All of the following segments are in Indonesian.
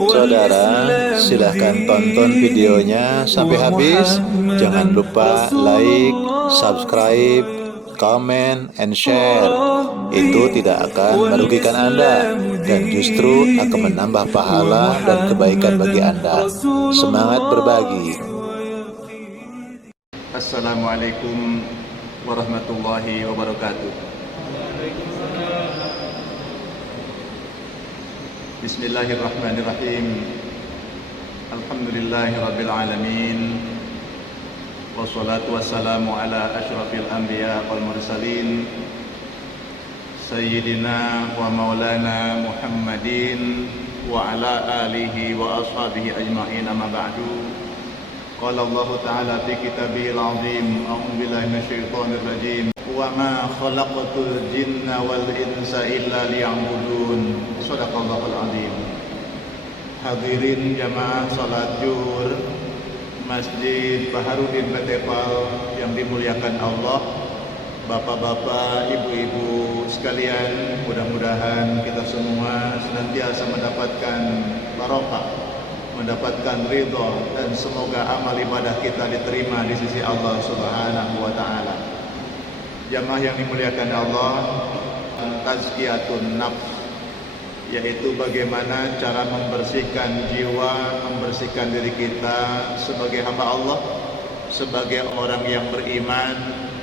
Saudara, silahkan tonton videonya sampai habis. Jangan lupa like, subscribe, comment, and share. Itu tidak akan merugikan Anda dan justru akan menambah pahala dan kebaikan bagi Anda. Semangat berbagi. Assalamualaikum warahmatullahi wabarakatuh. Bismillahirrahmanirrahim. Alhamdulillahi rabbil alamin. Wassalatu wassalamu ala asyrafil anbiya wal mursalin Sayyidina wa maulana Muhammadin wa ala alihi wa ashabihi ajma'in, amma ba'du. Qala Allah Ta'ala fi kitabihil azim, a'udzu billahi minasyaitonir rajim. Wa ma khalaqatul jinna wal insa illa liya'budun. Shadaqallahul azim. Hadirin jamaah salat Zuhur Masjid Baharudin Betepal yang dimuliakan Allah, bapak-bapak, ibu-ibu sekalian, mudah-mudahan kita semua senantiasa mendapatkan barokah, mendapatkan ridha, dan semoga amal ibadah kita diterima di sisi Allah Subhanahu wa taala. Jamaah yang dimuliakan Allah, tazkiyatun nafs, yaitu bagaimana cara membersihkan jiwa, membersihkan diri kita sebagai hamba Allah, sebagai orang yang beriman,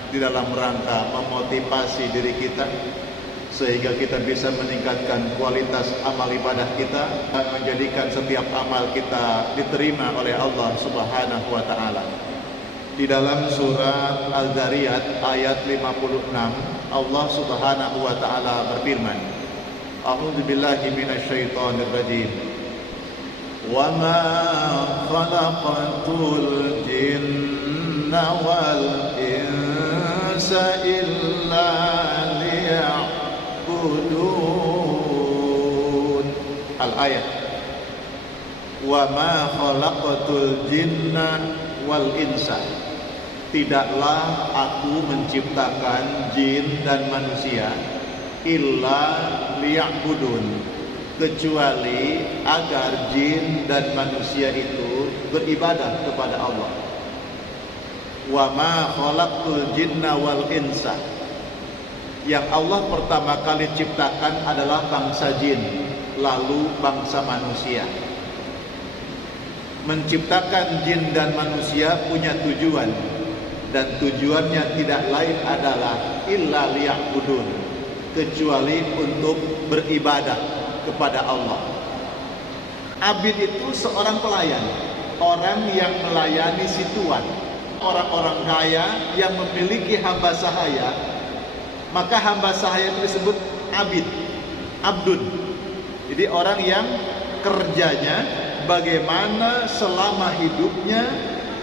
di dalam rangka memotivasi diri kita sehingga kita bisa meningkatkan kualitas amal ibadah kita dan menjadikan setiap amal kita diterima oleh Allah Subhanahu wa taala. Di dalam surat Al-Dzariyat ayat 56, Allah Subhanahu wa taala berfirman, A'udzu billahi minasyaitonir rajim. Wa ma khalaqatul jinna wal insa illa liya'budun. Al-ayat. Wa ma khalaqatul jinna wal insa. Tidaklah aku menciptakan jin dan manusia illa liya'budun, kecuali agar jin dan manusia itu beribadah kepada Allah. Wa ma khalaqtul jinna wal insa. Yang Allah pertama kali ciptakan adalah bangsa jin, lalu bangsa manusia. Menciptakan jin dan manusia punya tujuan, dan tujuannya tidak lain adalah illa liya'budun, kecuali untuk beribadah kepada Allah. Abid itu seorang pelayan, orang yang melayani si tuan. Orang-orang kaya yang memiliki hamba sahaya, maka hamba sahaya itu disebut abid, abdun. Jadi orang yang kerjanya bagaimana selama hidupnya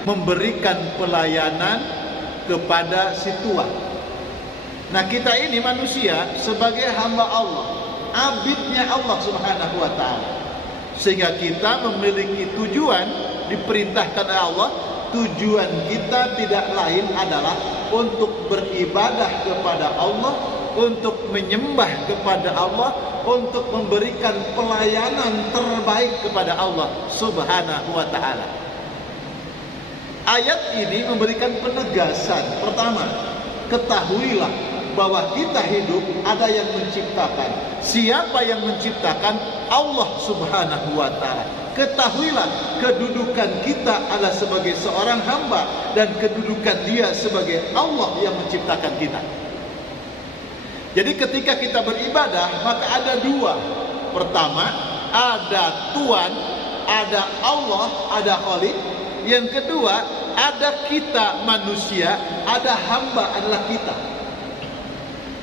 memberikan pelayanan kepada si tuan. Nah, kita ini manusia sebagai hamba Allah, abidnya Allah Subhanahu wa taala. Sehingga kita memiliki tujuan, diperintahkan oleh Allah. Tujuan kita tidak lain adalah untuk beribadah kepada Allah, untuk menyembah kepada Allah, untuk memberikan pelayanan terbaik kepada Allah Subhanahu wa taala. Ayat ini memberikan penegasan. Pertama, ketahuilah bahwa kita hidup ada yang menciptakan. Siapa yang menciptakan? Allah Subhanahu wa taala. Ketahuilah kedudukan kita adalah sebagai seorang hamba, dan kedudukan dia sebagai Allah yang menciptakan kita. Jadi ketika kita beribadah, maka ada dua. Pertama, ada Tuhan, ada Allah, ada Khalik. Yang kedua, ada kita manusia, ada hamba, adalah kita.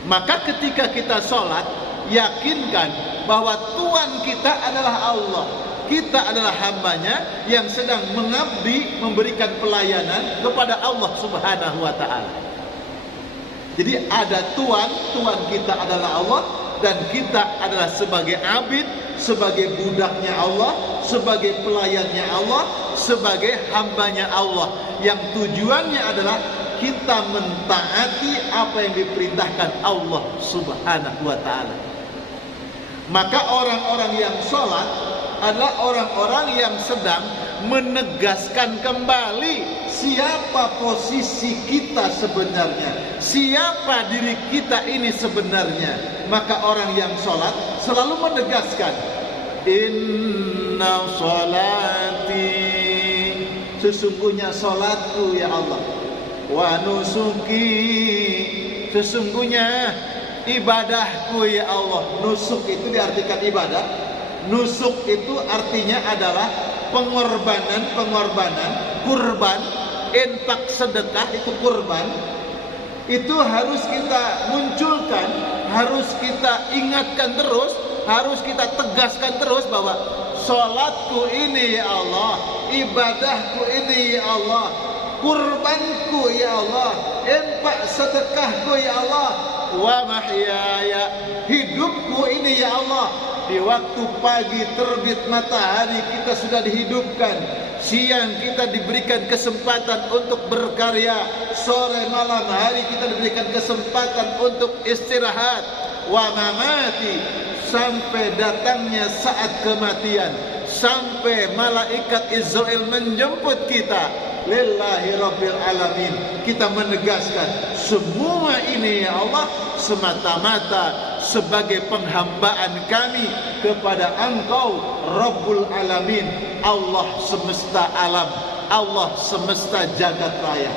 Maka ketika kita sholat, yakinkan bahwa Tuhan kita adalah Allah. Kita adalah hambanya yang sedang mengabdi, memberikan pelayanan kepada Allah Subhanahu wa ta'ala. Jadi ada Tuhan, Tuhan kita adalah Allah, dan kita adalah sebagai abid, sebagai budaknya Allah, sebagai pelayannya Allah, sebagai hambanya Allah, yang tujuannya adalah kita mentaati apa yang diperintahkan Allah Subhanahu wa ta'ala. Maka orang-orang yang sholat adalah orang-orang yang sedang menegaskan kembali siapa posisi kita sebenarnya, siapa diri kita ini sebenarnya. Maka orang yang sholat selalu menegaskan, inna sholati, sesungguhnya sholatku ya Allah, wa nusuki, sesungguhnya ibadahku ya Allah. Nusuk itu diartikan ibadah. Nusuk itu artinya adalah pengorbanan, kurban, infak, sedekah, itu kurban. Itu harus kita munculkan, harus kita ingatkan terus, harus kita tegaskan terus bahwa sholatku ini ya Allah, ibadahku ini ya Allah, kurbanku ya Allah, infak sedekahku ya Allah, wa mahyaya, hidupku ini ya Allah. Di waktu pagi terbit matahari kita sudah dihidupkan, siang kita diberikan kesempatan untuk berkarya, sore malam hari kita diberikan kesempatan untuk istirahat, wa mamati, sampai datangnya saat kematian, sampai malaikat Israel menjemput kita. Lillahi Rabbil Alamin. Kita menegaskan semua ini ya Allah semata-mata sebagai penghambaan kami kepada Engkau Rabbul Alamin, Allah semesta alam, Allah semesta jagat raya.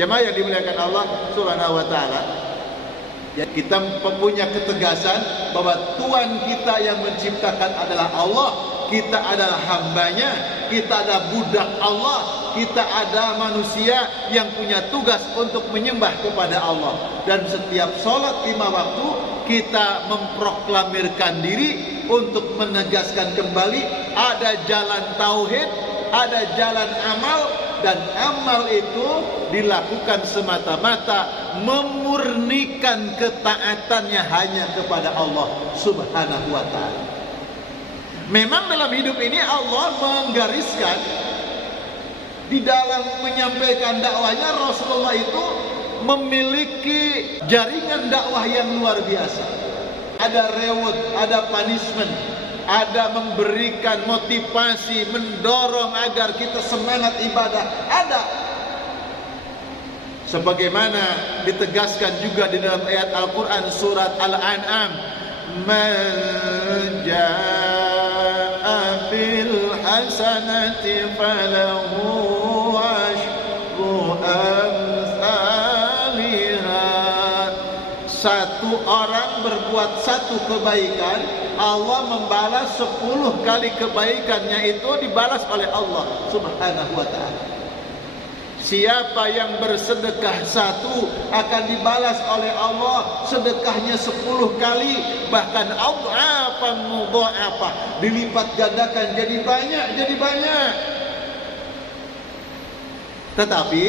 Jemaah yang dimuliakan Allah Subhanahu wa taala, ya, kita mempunyai ketegasan bahwa Tuhan kita yang menciptakan adalah Allah, kita adalah hambanya, kita ada budak Allah, kita ada manusia yang punya tugas untuk menyembah kepada Allah. Dan setiap sholat 5 waktu kita memproklamirkan diri untuk menegaskan kembali ada jalan tauhid, ada jalan amal, dan amal itu dilakukan semata-mata memurnikan ketaatannya hanya kepada Allah Subhanahu wa ta'ala. Memang dalam hidup ini Allah menggariskan, di dalam menyampaikan dakwahnya Rasulullah itu memiliki jaringan dakwah yang luar biasa. Ada reward, ada punishment, ada memberikan motivasi, mendorong agar kita semangat ibadah, ada. Sebagaimana ditegaskan juga di dalam ayat Al-Quran surat Al-An'am, man jaa'a bil hasanati falahu ashru amsalha. Satu orang berbuat satu kebaikan, Allah membalas 10 kali kebaikannya itu dibalas oleh Allah Subhanahu wa ta'ala. Siapa yang bersedekah satu akan dibalas oleh Allah sedekahnya 10 kali, bahkan adhafan mudha'afah, dilipat gandakan jadi banyak. Tetapi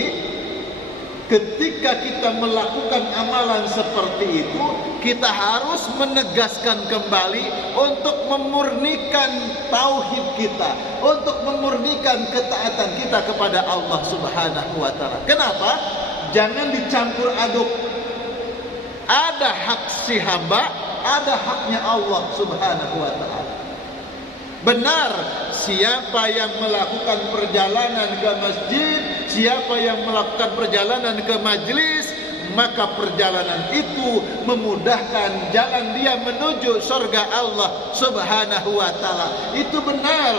ketika kita melakukan amalan seperti itu, kita harus menegaskan kembali untuk memurnikan tauhid kita, untuk memurnikan ketaatan kita kepada Allah Subhanahu wa ta'ala. Kenapa? Jangan dicampur aduk. Ada hak si hamba, ada haknya Allah Subhanahu wa ta'ala. Benar, siapa yang melakukan perjalanan ke masjid, siapa yang melakukan perjalanan ke majlis, maka perjalanan itu memudahkan jalan dia menuju surga Allah Subhanahu wa ta'ala. Itu benar.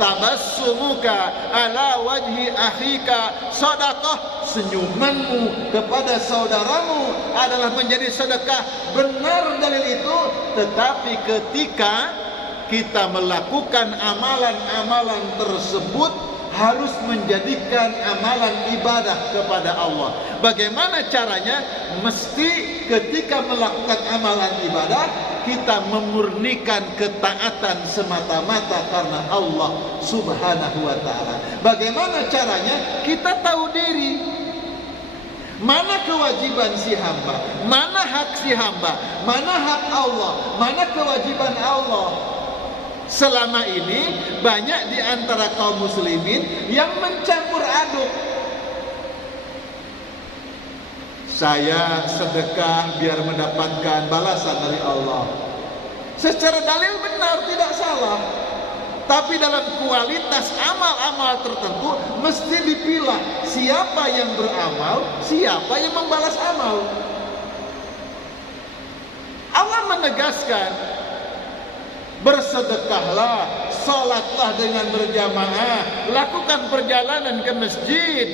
Tabassumuka ala wajhi akhika sadaqah, senyumanmu kepada saudaramu adalah menjadi sedekah. Benar dalil itu. Tetapi ketika kita melakukan amalan-amalan tersebut harus menjadikan amalan ibadah kepada Allah. Bagaimana caranya? Mesti ketika melakukan amalan ibadah kita memurnikan ketaatan semata-mata karena Allah Subhanahu wa ta'ala. Bagaimana caranya? Kita tahu diri. Mana kewajiban si hamba, mana hak si hamba, mana hak Allah, mana kewajiban Allah. Selama ini banyak di antara kaum muslimin yang mencampur aduk. Saya sedekah biar mendapatkan balasan dari Allah. Secara dalil benar, tidak salah. Tapi dalam kualitas amal-amal tertentu mesti dipilah siapa yang beramal, siapa yang membalas amal. Allah menegaskan, bersedekahlah, salatlah dengan berjamaah, lakukan perjalanan ke masjid,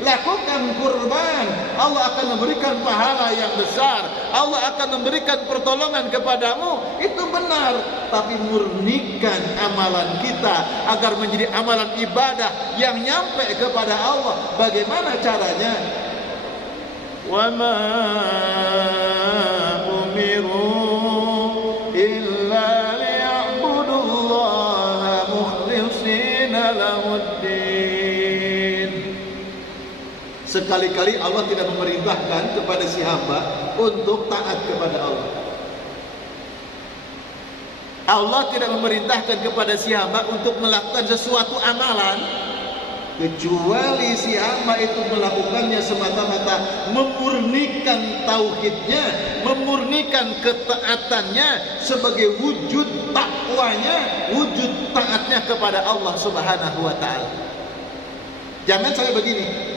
lakukan kurban, Allah akan memberikan pahala yang besar, Allah akan memberikan pertolongan kepadamu. Itu benar, tapi murnikan amalan kita agar menjadi amalan ibadah yang nyampe kepada Allah. Bagaimana caranya? Wa ma umiru illa liya'budullaha mukhlishina lahuddin. Sekali-kali Allah tidak memerintahkan kepada si hamba untuk taat kepada Allah. Allah tidak memerintahkan kepada si hamba untuk melakukan sesuatu amalan, kecuali si hamba itu melakukannya semata-mata memurnikan tauhidnya, memurnikan ketaatannya sebagai wujud takwanya, wujud taatnya kepada Allah Subhanahu wa ta'ala. Jangan saya begini,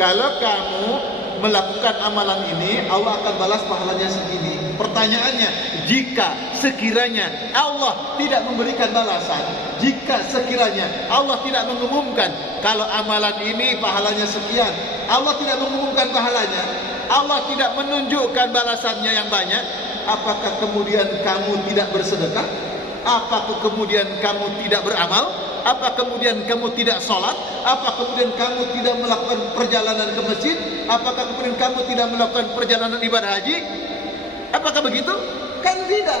kalau kamu melakukan amalan ini, Allah akan balas pahalanya segini. Pertanyaannya, jika sekiranya Allah tidak memberikan balasan, jika sekiranya Allah tidak mengumumkan kalau amalan ini pahalanya sekian, Allah tidak mengumumkan pahalanya, Allah tidak menunjukkan balasannya yang banyak, apakah kemudian kamu tidak bersedekah? Apakah kemudian kamu tidak beramal? Apa kemudian kamu tidak sholat? Apa kemudian kamu tidak melakukan perjalanan ke masjid? Apakah kemudian kamu tidak melakukan perjalanan ibadah haji? Apakah begitu? Kan tidak.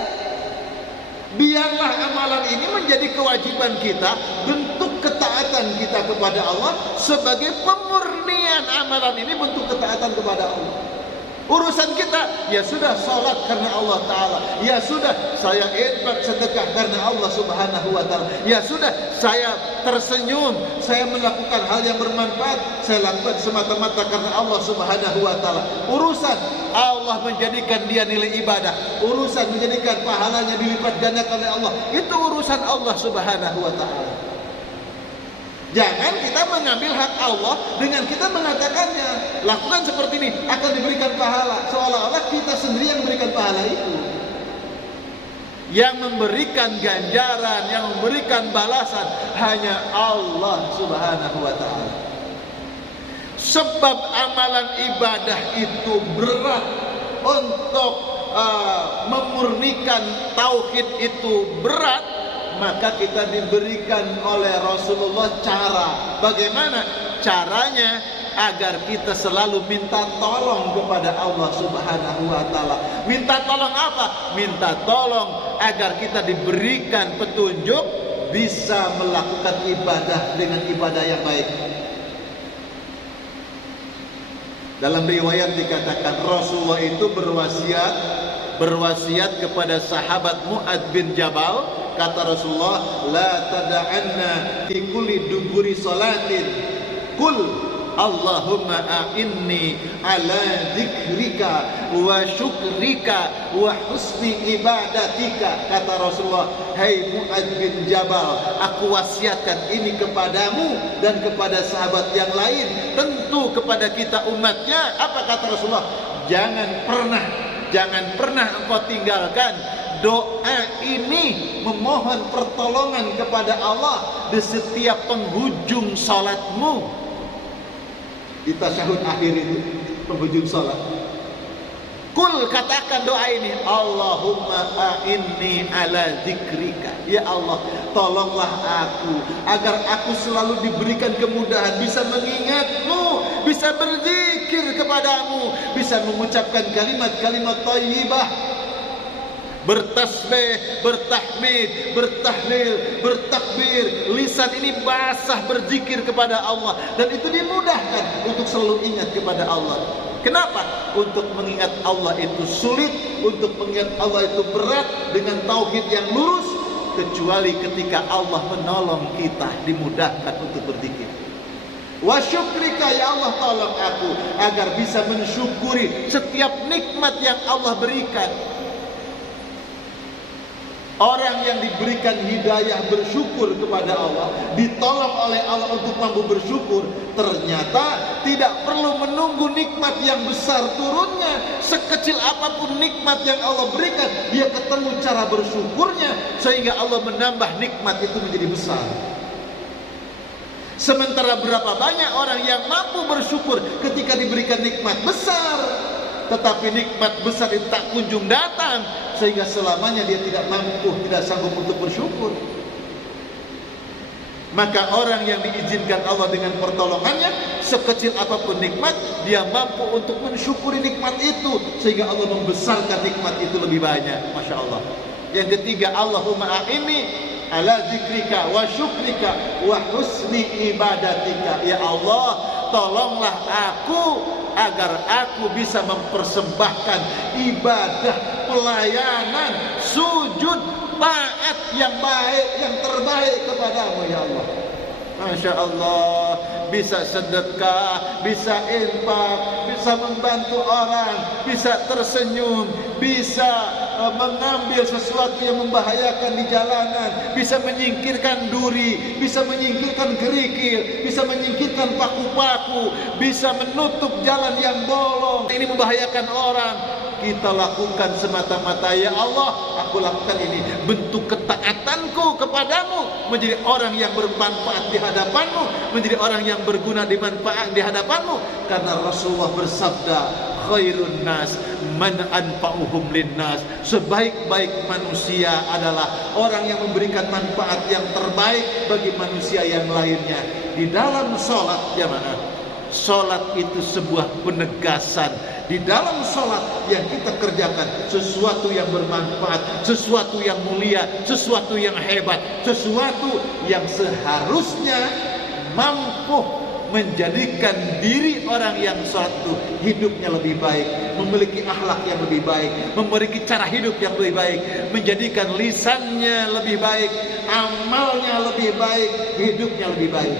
Biarlah amalan ini menjadi kewajiban kita, bentuk ketaatan kita kepada Allah. Sebagai pemurnian amalan ini bentuk ketaatan kepada Allah. Urusan kita, ya sudah salat karena Allah Ta'ala, ya sudah saya infak sedekah karena Allah Subhanahu wa Ta'ala, ya sudah saya tersenyum, saya melakukan hal yang bermanfaat, saya lakukan semata-mata karena Allah Subhanahu wa Ta'ala. Urusan Allah menjadikan dia nilai ibadah, urusan menjadikan pahalanya dilipat gandakan oleh Allah, itu urusan Allah Subhanahu wa Ta'ala. Jangan kita mengambil hak Allah dengan kita mengatakannya, lakukan seperti ini akan diberikan pahala, seolah-olah kita sendiri yang memberikan pahala itu. Yang memberikan ganjaran, yang memberikan balasan hanya Allah Subhanahu wa ta'ala. Sebab amalan ibadah itu berat, untuk memurnikan tauhid itu berat, maka kita diberikan oleh Rasulullah cara. Bagaimana caranya? Agar kita selalu minta tolong kepada Allah Subhanahu wa ta'ala. Minta tolong apa? Minta tolong agar kita diberikan petunjuk, bisa melakukan ibadah dengan ibadah yang baik. Dalam riwayat dikatakan Rasulullah itu berwasiat kepada sahabat Mu'adz bin Jabal. Kata Rasulullah, la tada'anna fi kulli duburi salatin qul Allahumma a'inni ala dzikrika wa syukrika wa husni ibadatika. Kata Rasulullah, hai Mu'adz bin Jabal, aku wasiatkan ini kepadamu dan kepada sahabat yang lain, tentu kepada kita umatnya. Apa kata Rasulullah? Jangan pernah engkau tinggalkan doa ini, memohon pertolongan kepada Allah di setiap penghujung salatmu. Di tasyahud akhir itu, penghujung salat. Kul, katakan doa ini, Allahumma a'inni ala dzikrika. Ya Allah, tolonglah aku agar aku selalu diberikan kemudahan, bisa mengingatmu, bisa berzikir kepadamu, bisa mengucapkan kalimat-kalimat thayyibah, bertasbih, bertahmid, bertahlil, bertakbir. Lisan ini basah berzikir kepada Allah, dan itu dimudahkan untuk selalu ingat kepada Allah. Kenapa? Untuk mengingat Allah itu sulit, untuk mengingat Allah itu berat dengan tauhid yang lurus, kecuali ketika Allah menolong kita, dimudahkan untuk berzikir. Wa syukrika, ya Allah tolong aku agar bisa mensyukuri setiap nikmat yang Allah berikan. Orang yang diberikan hidayah bersyukur kepada Allah, ditolong oleh Allah untuk mampu bersyukur, ternyata tidak perlu menunggu nikmat yang besar turunnya. Sekecil apapun nikmat yang Allah berikan, dia ketemu cara bersyukurnya, sehingga Allah menambah nikmat itu menjadi besar. Sementara berapa banyak orang yang mampu bersyukur ketika diberikan nikmat besar, tetapi nikmat besar itu tak kunjung datang, sehingga selamanya dia tidak mampu, tidak sanggup untuk bersyukur. Maka orang yang diizinkan Allah dengan pertolongannya, sekecil apapun nikmat, dia mampu untuk mensyukuri nikmat itu, sehingga Allah membesarkan nikmat itu lebih banyak. Masya Allah. Yang ketiga, Allahumma a'inni ala zikrika wa syukrika wa husni ibadatika. Ya Allah, tolonglah aku agar aku bisa mempersembahkan ibadah, pelayanan, sujud, taat yang baik, yang terbaik kepadamu ya Allah. Masya Allah, bisa sedekah, bisa infak, bisa membantu orang, bisa tersenyum, bisa mengambil sesuatu yang membahayakan di jalanan, bisa menyingkirkan duri, bisa menyingkirkan kerikil, bisa menyingkirkan paku-paku, bisa menutup jalan yang bolong. Ini membahayakan orang. Kita lakukan semata-mata, ya Allah, aku lakukan ini bentuk ketaatanku kepadamu, menjadi orang yang bermanfaat di hadapanmu, menjadi orang yang berguna di manfaat di hadapanmu. Karena Rasulullah bersabda, khairun nas man anfa'uhum linnas. Sebaik-baik manusia adalah orang yang memberikan manfaat yang terbaik bagi manusia yang lainnya. Di dalam sholat jamaah, sholat itu sebuah penegasan. Di dalam sholat yang kita kerjakan sesuatu yang bermanfaat, sesuatu yang mulia, sesuatu yang hebat, sesuatu yang seharusnya mampu menjadikan diri orang yang sholat itu hidupnya lebih baik, memiliki akhlak yang lebih baik, memiliki cara hidup yang lebih baik, menjadikan lisannya lebih baik, amalnya lebih baik, hidupnya lebih baik.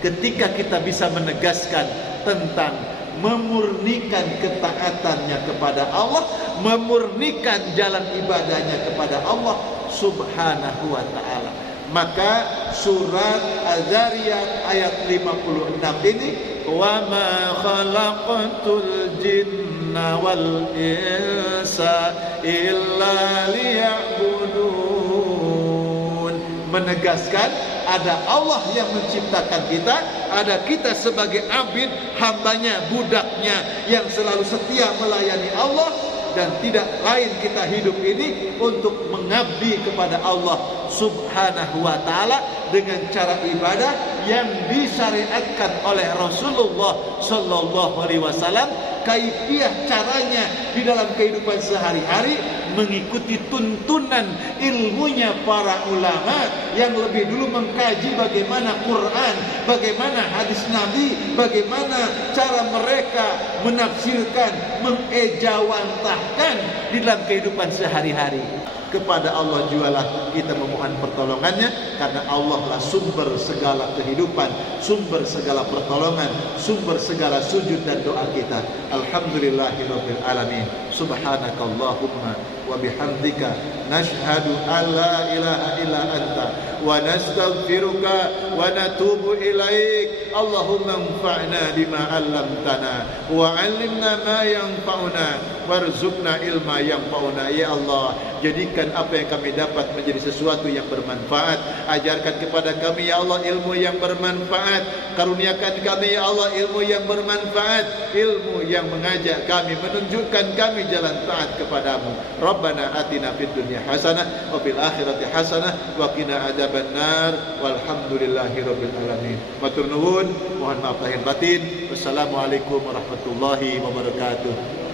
Ketika kita bisa menegaskan tentang memurnikan ketaatannya kepada Allah, memurnikan jalan ibadahnya kepada Allah Subhanahu wa ta'ala, maka surat Az-Zariyat ayat 56 ini, wa ma khalaqtul jinna wal insa illa liya'budun, menegaskan ada Allah yang menciptakan kita, ada kita sebagai abid, hambanya, budaknya yang selalu setia melayani Allah, dan tidak lain kita hidup ini untuk mengabdi kepada Allah Subhanahu wa ta'ala dengan cara ibadah yang disyariatkan oleh Rasulullah Sallallahu Alaihi Wasallam. Kaifiah caranya di dalam kehidupan sehari-hari, mengikuti tuntunan ilmunya para ulama yang lebih dulu mengkaji bagaimana Quran, bagaimana hadis Nabi, bagaimana cara mereka menafsirkan, mengejawantahkan di dalam kehidupan sehari-hari. Kepada Allah jualah kita memohon pertolongannya, karena Allah lah sumber segala kehidupan, sumber segala pertolongan, sumber segala sujud dan doa kita. Alhamdulillahirabbil alamin. Subhanakallahumma wa bihamdika nashhadu an la ilaha illa anta wa nastaghfiruka wa natubu ilaik. Allahumma anfa'na bima 'allamtana wa 'allimna ma yanfa'una warzuqna ilma yanfa'una. Ya Allah, jadikan apa yang kami dapat menjadi sesuatu yang bermanfaat. Ajarkan kepada kami ya Allah ilmu yang bermanfaat. Karuniakan kami ya Allah ilmu yang bermanfaat, ilmu yang mengajak kami, menunjukkan kami jalan taat kepadamu. Rabbana atina fid dunya hasanah wa fil akhirati hasanah wa qina adzabannar. Walhamdulillahirabbil alamin. Matur nuwun, mohon maaf lahir batin. Wassalamualaikum warahmatullahi wabarakatuh.